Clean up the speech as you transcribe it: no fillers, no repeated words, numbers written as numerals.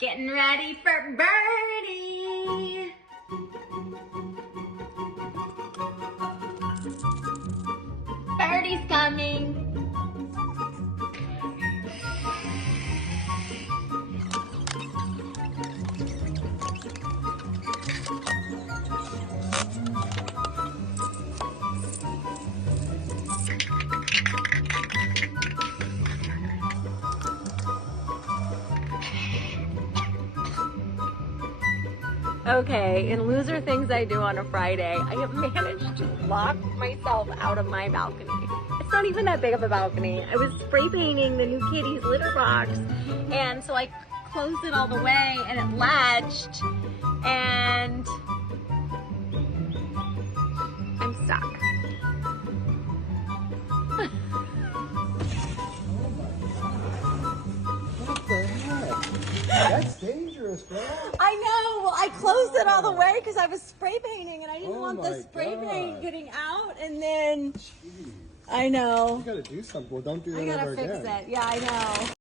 Getting ready for Birdie. Birdie's coming. Okay, in loser things I do on a Friday, I have managed to lock myself out of my balcony. It's not even that big of a balcony. I was spray painting the new kitty's litter box, and so I closed it all the way and it latched, and I'm stuck. What the heck? That's dangerous, bro. I know. Well, I closed it all the way because I was spray painting and I didn't want the my spray paint God. getting out, and then Jeez. I know. You gotta do something. Well, don't do I that gotta ever fix again. it. Yeah, I know.